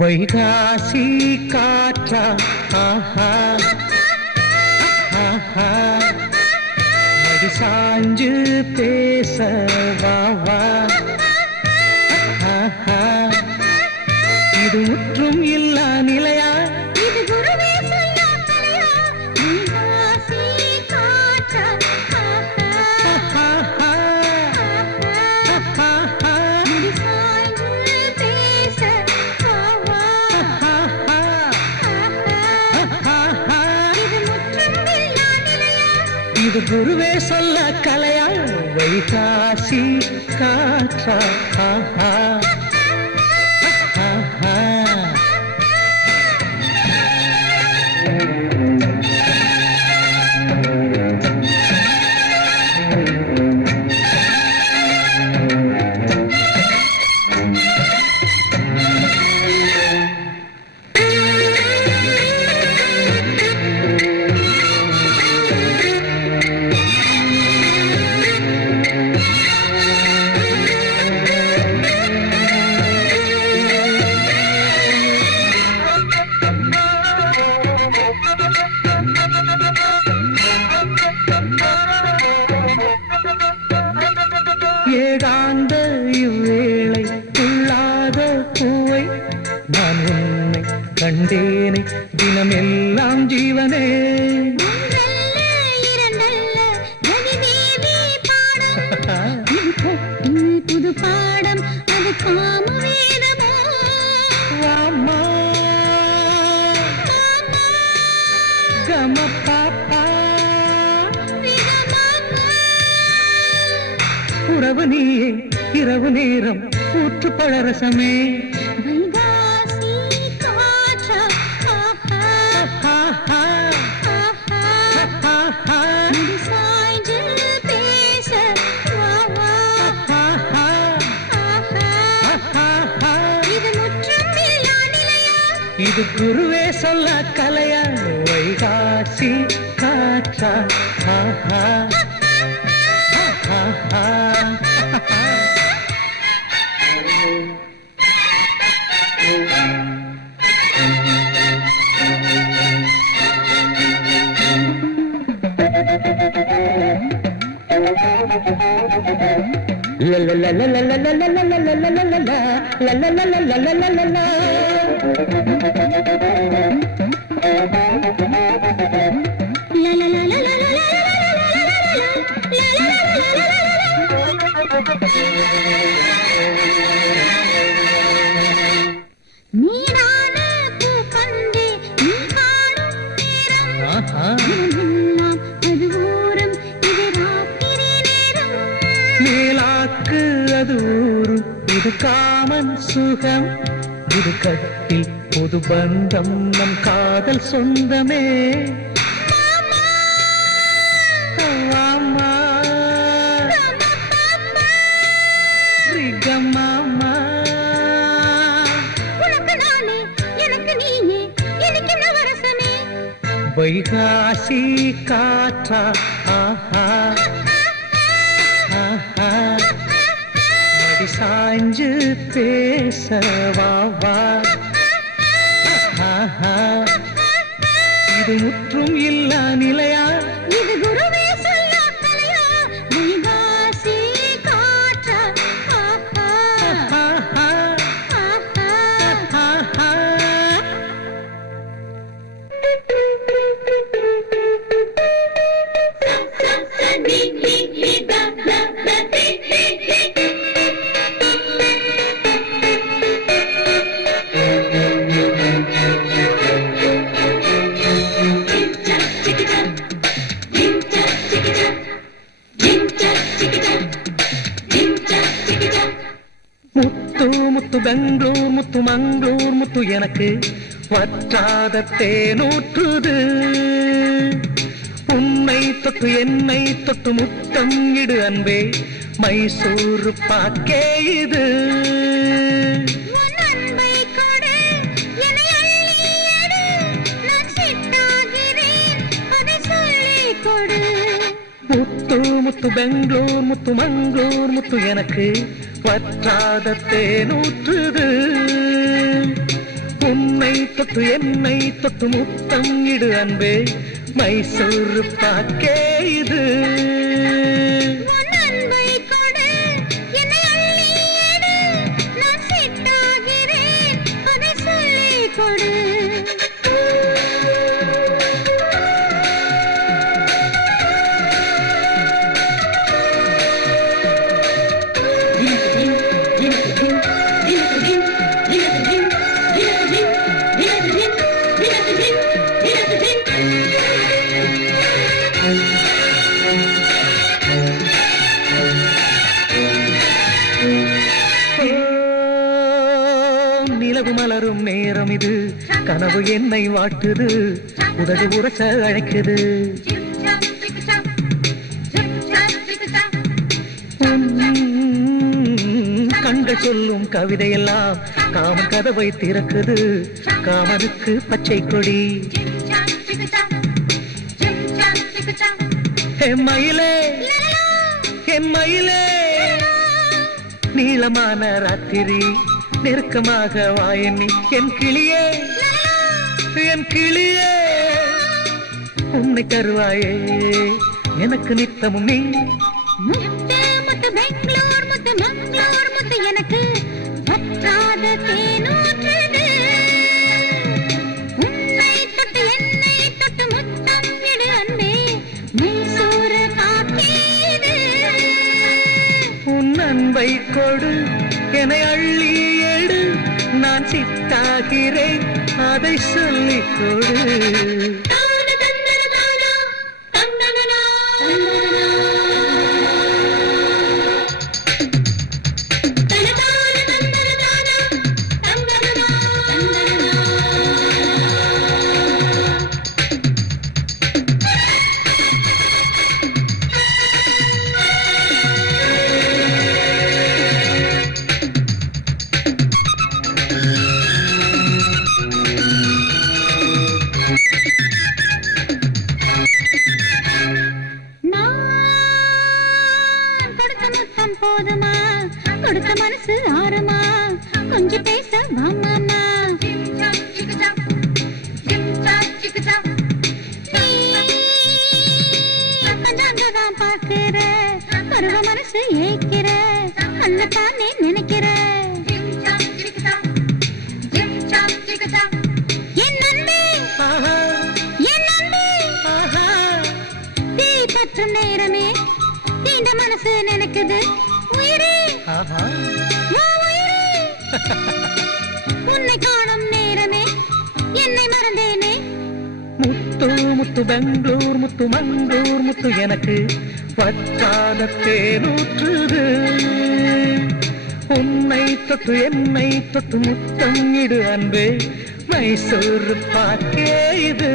வைகாசி காற்றா ஆஹா ஆஹா மடி சாஞ்சு பேச வா வா ஆஹா இது முற்றும் இல்லா நிலையா இது குருவே சொல்லா கலையா வைகாசி காற்றா ஆஹா ஆஹா மடி சாஞ்சு பேச வா வா இது முற்றும் இல்லா நிலையா இது குருவே சொல்ல கலையா வைகாசி காற்றா ஆஹா ஆஹா ஏகாந்த இவ்வேளை துள்ளாத பூவை நான் உன்னை கண்டேனே தினமெல்லாம் ஜீவனே ஒன்றல்ல இரண்டல்ல ரவிதேவி பாடம் இது பொட்டு புது பாடம் அது காம வேதமோ வாம்மா கம பாப்பா உறவு நீயே இரவு நேரம் ஊற்று பழரசமே வைகாசி காற்றா ஆஹா ஆஹா ஆஹா ஆஹா மடி சாய்ந்து பேச வா வா ஆஹா ஆஹா இது முற்றும் இல்லா நிலையா இது குருவே சொல்ல கலையா வைகாசி காற்றா ஆஹா ஆஹா la la la la la la la la la la la la la la la la la la la நீரான பூப்பந்தே நீ காணும் நேரம் ஆஹா எல்லாம் அது ஓரம் இது ராத்திரி நேரம் மேலாக்கு அது ஊரும் இது காமன் சுகம் இது கட்டில் பொது பந்தம் நம் காதல் சொந்தமே மாமா மாமா உனக்கு நானே எனக்கு நீயே எனக்கு நவரசமே வைகாசி காற்றா ஆஹா ஆஹா மடி சாய்ஞ்சு பேச வா வா ஆஹா இது முற்றும் இல்லா நிலையா இது குருவே சொல்லா கலையா வைகாசி காற்றா ஆஹா ஆஹா ஆஹா ஆஹா முத்து முத்து பெங்களூர் முத்து மங்களூர் முத்து எனக்கு வற்றாத தேனூற்றுது உன்னை தொட்டு என்னை தொட்டு முத்தம் இடு அன்பே மைசூர் பாக்கே இது உன் அன்பை கொடு என்னை அள்ளி எடு நான் சிட்டாகிறேன் அதை சொல்லிக் கொடு முத்து முத்து முத்து பெங்களூர் முத்து மங்களூர் முத்து எனக்கு வற்றாத தேனூற்றுது உன்னை தொட்டு என்னை தொட்டு முத்தம் இடு அன்பே மைசூர் பாக்கே இது உன் அன்பை கொடு என்னை அள்ளி எடு நான் சிட்டாகிறேன் அதை சொல்லிக் கொடு நிலவு மலரும் நேரம் இது கனவு என்னை வாட்டுது உதடு உரச அழைக்குது கண்கள் சொல்லும் கவிதையெல்லாம் காமன் கதவை திறக்குது காமனுக்கு பச்சை கொடி என் மயிலே என் மயிலே நீளமான ராத்திரி நெருக்கமாக வாயண்ணி என் கிளியே என் கிளியே உன்னை தருவாயே எனக்கு நித்தமும் நீ முத்து முத்து பெங்களூர் முத்து மங்களூர் முத்து எனக்கு வற்றாத தேனூற்றுது உன்னை தொட்டு என்னை தொட்டு முத்தம் இடு அன்பே மைசூர் பாக்கேது உன் அன்பை கொடு என்னை அள்ளி எடு நான் சித்தாகிறேன் அதை சொல்லிக் கொடு போதுமா கொடுத்த மனசு ஆறுமா கொஞ்சம் பேச மாமா கண்ணாங்கதான் பாக்குற பருவ மனசு ஏய்க்கிற அண்ணத்தானே நினைக்கிற என் நம்பி என் நம்பி தீ பற்றும் நேரமே தீண்ட மனசு நினைக்குது உயிரே உன்னை காணும் நேரமே என்னை மறந்தேனே முத்து முத்து பெங்களூர் முத்து மங்களூர் முத்து எனக்கு வற்றாத தேனூற்றுது உன்னை தொட்டு என்னை தொட்டு முத்தம் இடு அன்பே மைசூர் பாக்கே இது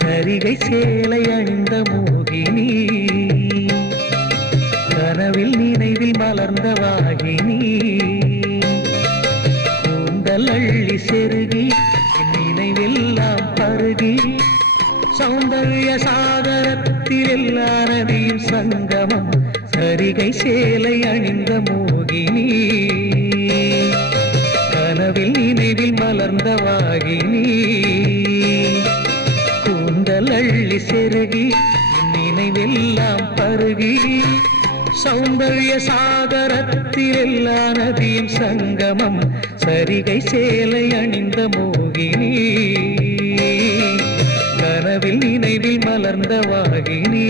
சரிகை சேலை அணிந்த மோகினி கனவில் நினைவில் மலர்ந்த வாகினி கூந்தல் அள்ளி செருகி நினைவெல்லாம் பருகி சௌந்தர்ய சாகரத்தில் எல்லா நதியும் சங்கமம் சரிகை சேலை அணிந்த மோகினி கனவில் நினைவில் மலர்ந்த வாகினி அள்ளி செருகி நினைவெல்லாம் பருகி சௌந்தர்ய சாகரத்தில் எல்லா நதியும் சங்கமம் சரிகை சேலை அணிந்த மோகினி கனவில் நினைவில் மலர்ந்த வாகினி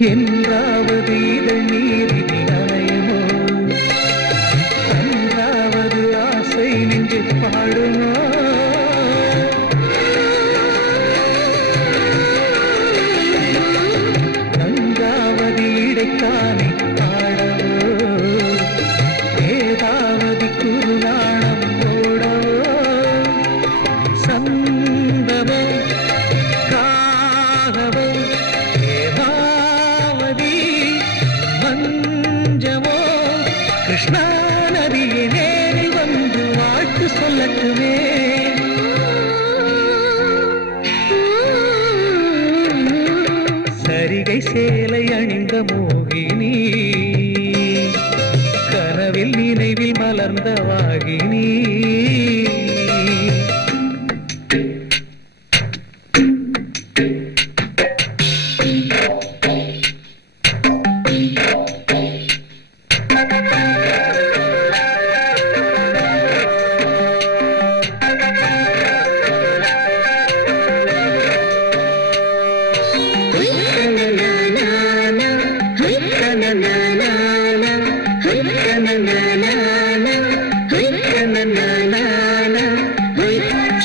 என்றாவது இதழ் நீரில் நனையுமோ, அன்றாவது ஆசை நெஞ்சில் பாடுமோ, நன்றாவது இடைத்தானே ஆடவோ, ஏதாவது குறுநாணம் ஓடவோ, சந்தமோ காகவோ மஞ்சமோ கிருஷ்ணா நதியே நேரில் வந்து வாழ்த்து சொல்லட்டுமே. சரிகை சேலை அணிந்த மோகினி, கனவில் நினைவில் மலர்ந்த வாகினி,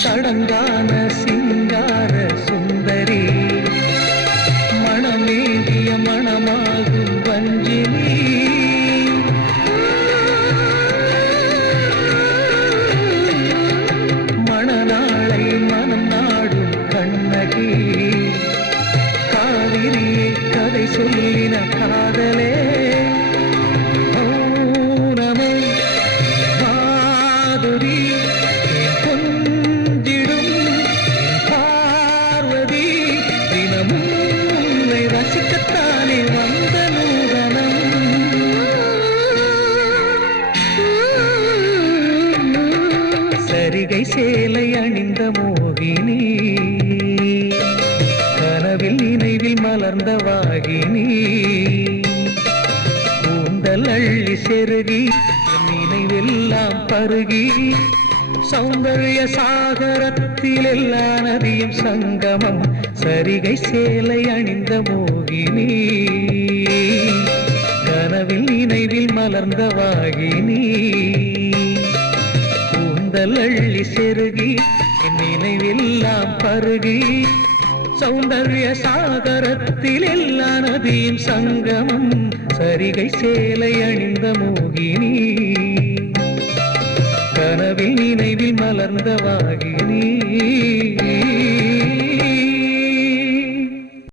சடங்கான சிங்கார சுந்தரி, மணமேதிய மணமாகும் வஞ்சினி, மணநாளை மனம் நாடும் கண்ணகி, காவிரியை கதை சொல்லின காதலே, மௌனமே மாதுரி கொஞ்சிடும் பார்வதி, தினமும் உன்னை ரசிக்கத்தானே வந்த நூதனம். சரிகை சேலை அணிந்த மோகினி, கனவில் நினைவில் மலர்ந்த வாகினி, கூந்தல் அள்ளி செருகி நினைவெல்லாம் பருகி, சௌந்தர்ய சாகரத்தில் எல்லா நதியும் சங்கமம். சரிகை சேலை அணிந்த மோகினி, கனவில் நினைவில் மலர்ந்த வாகினி, கூந்தல் அள்ளி செருகி நினைவெல்லாம் பருகி, சௌந்தர்ய சாகரத்தில் எல்லா நதியும் சங்கமம். சரிகை சேலை அணிந்த மோகினி.